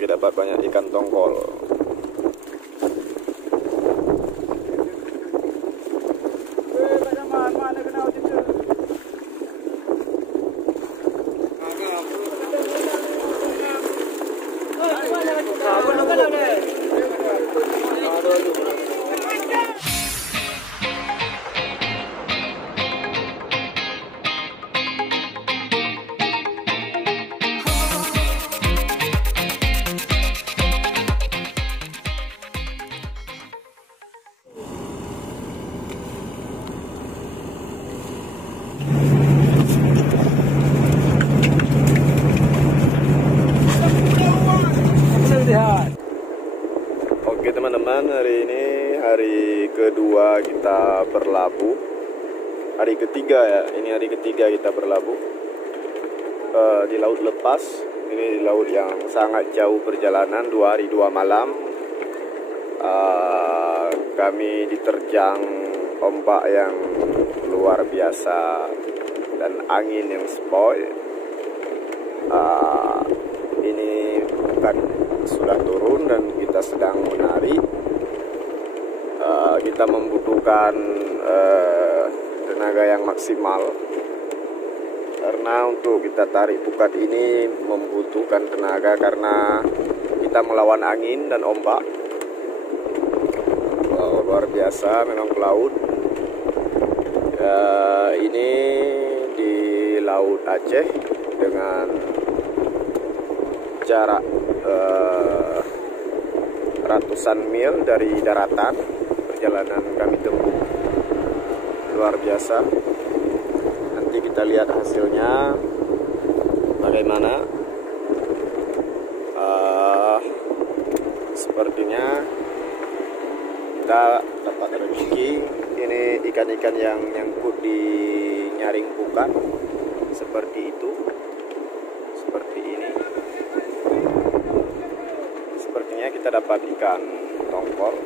Oke, dapat banyak ikan tongkol. Oke teman-teman, hari ini hari kedua kita berlabuh. Hari ketiga ya, ini hari ketiga kita berlabuh di laut lepas. Ini di laut yang sangat jauh perjalanan, 2 hari 2 malam. Kami diterjang ombak yang luar biasa dan angin yang sepoi. Ini bukan sudah turun dan kita sedang menari. Kita membutuhkan tenaga yang maksimal karena untuk kita tarik pukat ini membutuhkan tenaga karena kita melawan angin dan ombak. Luar biasa memang pelaut. Ini di Laut Aceh dengan jarak ratusan mil dari daratan. Perjalanan kami tempuh luar biasa. Nanti kita lihat hasilnya bagaimana. Sepertinya kita dapat rezeki. Ini ikan-ikan yang nyangkut di nyaring pukat seperti itu, seperti ini. Sepertinya kita dapat ikan tongkol.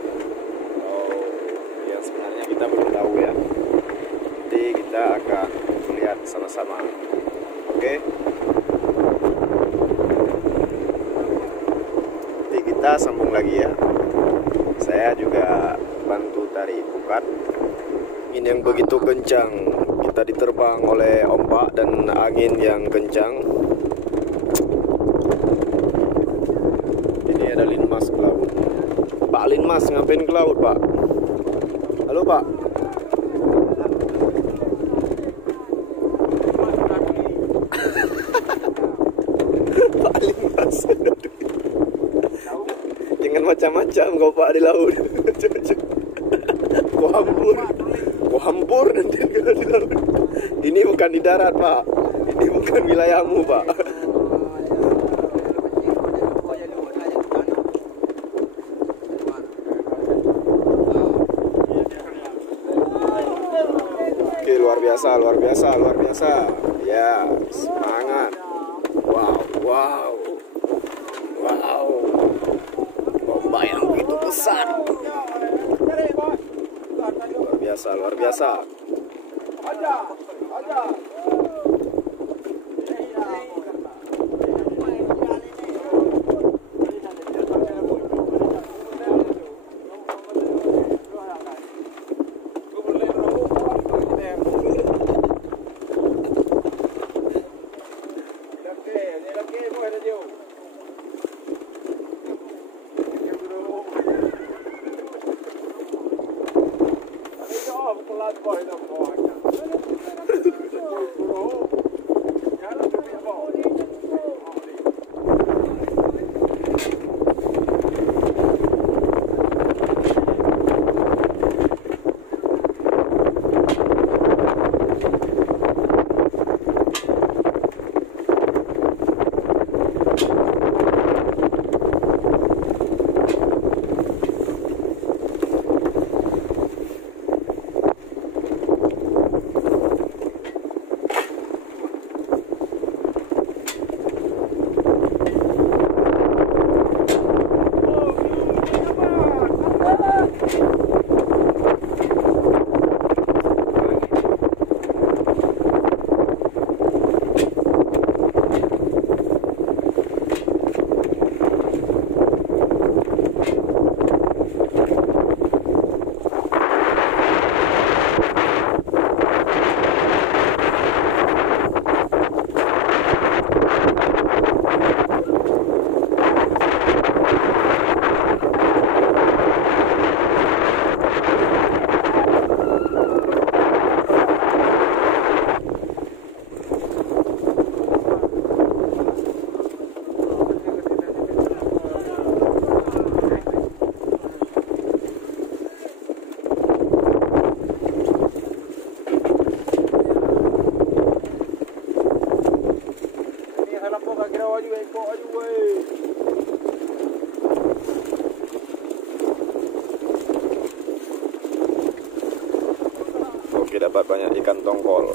Yang sebenarnya kita belum tahu ya. Nanti kita akan melihat sama-sama. Oke. Nanti kita sambung lagi ya. Saya juga bantu tarik pukat. Ini yang begitu kencang. Kita diterbang oleh ombak dan angin yang kencang. Ini ada linmas ke laut. Pak Linmas, ngapain ke laut, Pak? Halo, Pak. Pak Linmas. Jangan macam-macam kau, Pak, di laut. Kau hampur nanti kalau di laut. Ini bukan di darat, Pak. Ini bukan wilayahmu, Pak. Oke, luar biasa. Ya, semangat. Wow. Ombak yang begitu besar. Luar biasa. dapat banyak ikan tongkol.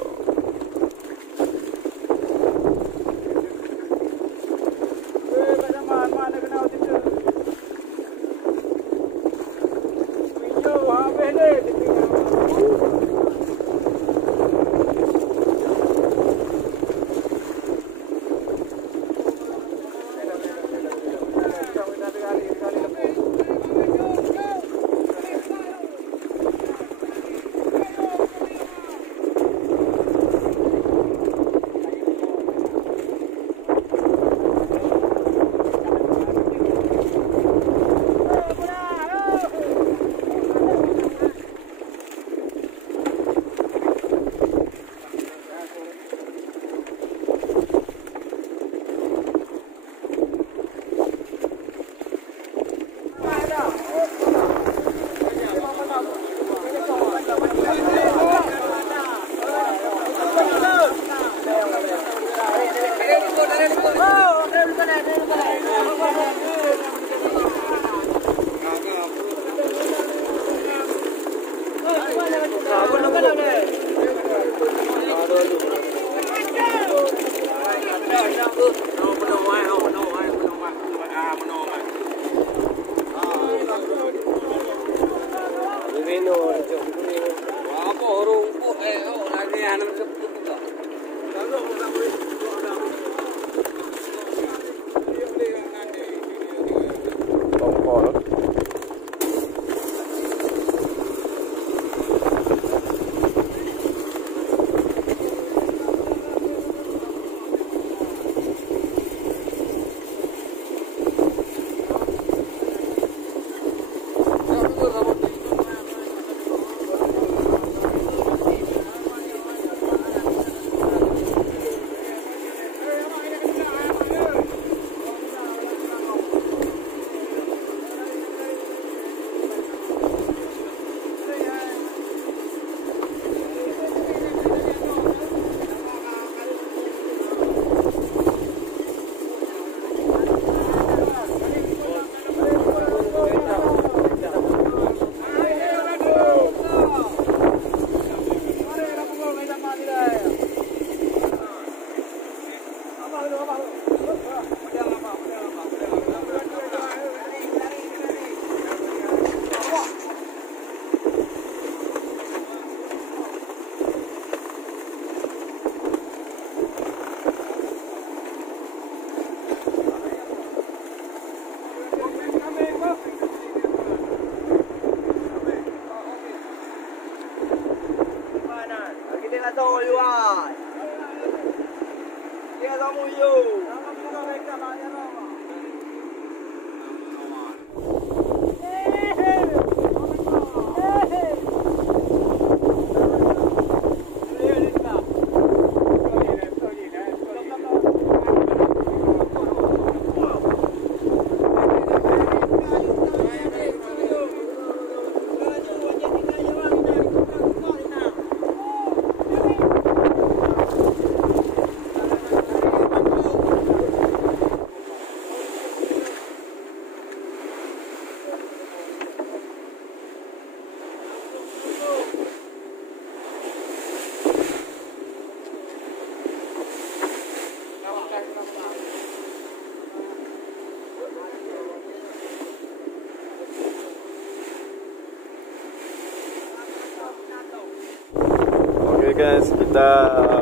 Oke guys, kita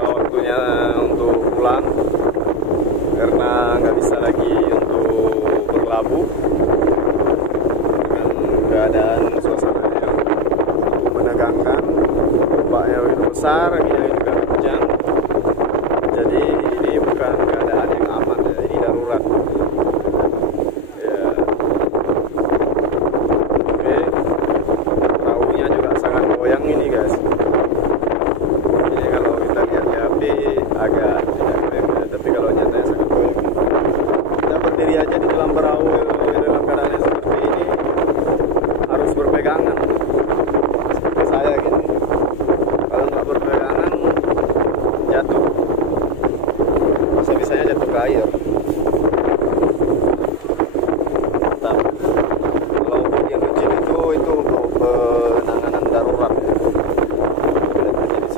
waktunya untuk pulang karena nggak bisa lagi untuk berlabuh dengan keadaan suasana yang cukup menegangkan. Ombaknya begitu besar, anginnya juga kencang. Jadi ini bukan keadaan yang aman ya, ini darurat. Ya. Oke, perahunya juga sangat goyang ini guys. Agak tidak goyang ya, tapi kalau nyatanya sangat goyang. Kita berdiri aja di dalam perahu dalam keadaan yang seperti ini harus berpegangan seperti saya gitu. Kalau nggak berpegangan jatuh, bisa-bisanya jatuh ke air. Mantap. Kalau yang kecil itu untuk penanganan darurat ya. Tidak terjadi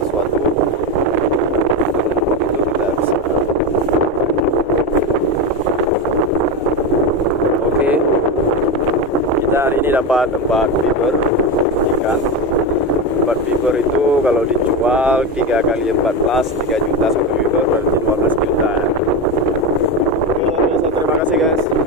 hari ini dapat 4 fiber ikan. 4 fiber itu kalau dijual 3 kali 14 3 juta satu fiber, berarti 12 juta. Oke, luar biasa, terima kasih guys.